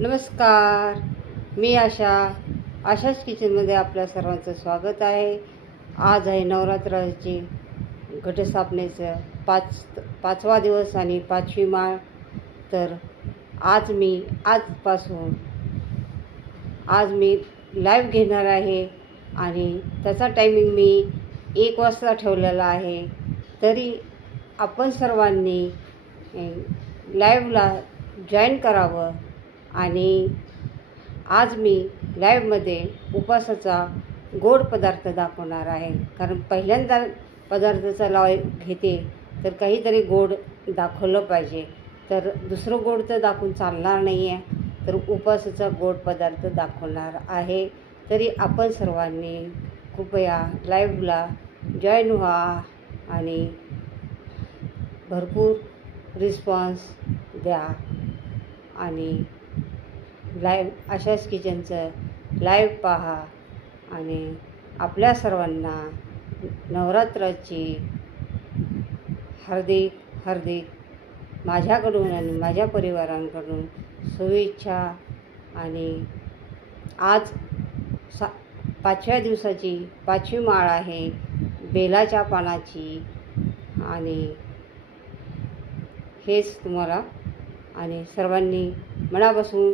नमस्कार, मी आशाच किचनमध्ये आपल्या सर्वांचं स्वागत आहे. आज आहे नवरात्राची घटस्थापनेचं पाचवा दिवस आणि 5वी माळ. तर आज मी लाईव्ह घेणार आहे आणि त्याचा टायमिंग मी 1 वाजता ठेवलेला आहे. तरी आपण सर्वांनी लाईव्हला जॉईन करावं. आणि आज मी लाईव्हमध्ये उपवासाचा गोड पदार्थ दाखवणार आहे. कारण पहिल्यांदा पदार्थाचा लाईव्ह घेते तर काहीतरी गोड दाखवलं पाहिजे. तर दुसरं गोड तर दाखवून चालणार नाही आहे, तर उपवासाचा गोड पदार्थ दाखवणार आहे. तरी आपण सर्वांनी कृपया लाईव्हला जॉईन व्हा आणि भरपूर रिस्पॉन्स द्या. आणि लाईव्ह आशाच किचनचं लाईव्ह पहा आणि आपल्या सर्वांना नवरात्राची हार्दिक माझ्याकडून आणि माझ्या परिवारांकडून शुभेच्छा. आणि आज 5व्या दिवसाची 5वी माळ आहे बेलाच्या पानाची. आणि हेच तुम्हाला आणि सर्वांनी मनापासून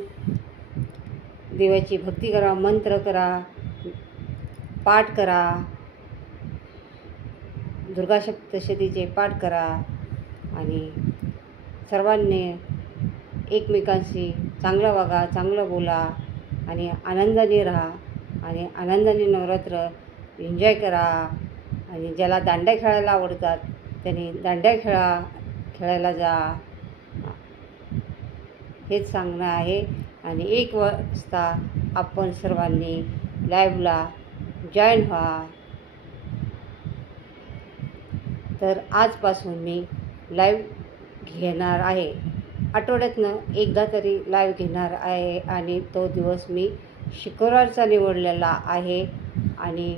देवाची भक्ती करा, मंत्र करा, पाठ करा, दुर्गा सप्तशतीचे पाठ करा आणि सर्वांनी एकमेकांशी चांगलं वागा, चांगलं बोला आणि आनंदाने राहा आणि आनंदाने नवरात्र एन्जॉय करा. आणि ज्याला दांड्या खेळायला आवडतात त्यांनी दांड्या खेळायला जा, हेच सांगणं आहे. आणि 1 वाजता आपण सर्वांनी लाईव्हला जॉईन व्हा. तर आजपासून मी लाईव्ह घेणार आहे. आठवड्यातनं एकदा तरी लाईव्ह घेणार आहे आणि तो दिवस मी शुक्रवारचा निवडलेला आहे. आणि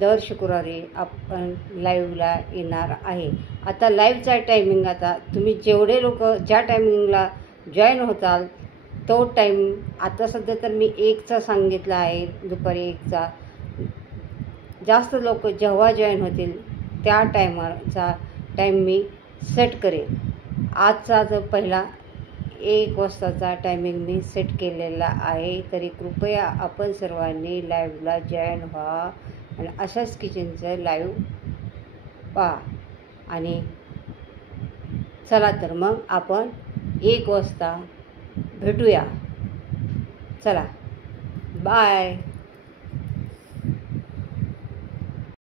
दर शुक्रवारी आपण लाईव्हला येणार आहे. आता लाईव्हचा टायमिंग आता तुम्ही जेवढे लोक ज्या टायमिंगला जॉईन होताल तो टाईम आता सध्या तर मी 1चा सांगितला आहे, दुपारी 1चा. जास्त लोक जेव्हा जॉईन होतील त्या टाईम मी सेट करेन. आजचा जो पहिला 1 वाजताचा टायमिंग मी सेट केलेला आहे. तरी कृपया आपण सर्वांनी लाईव्हला जॉईन व्हा आणि आशाच किचनचं लाईव्ह पहा. आणि चला तर मग आपण 1 वाजता भेटूया. चला, बाय.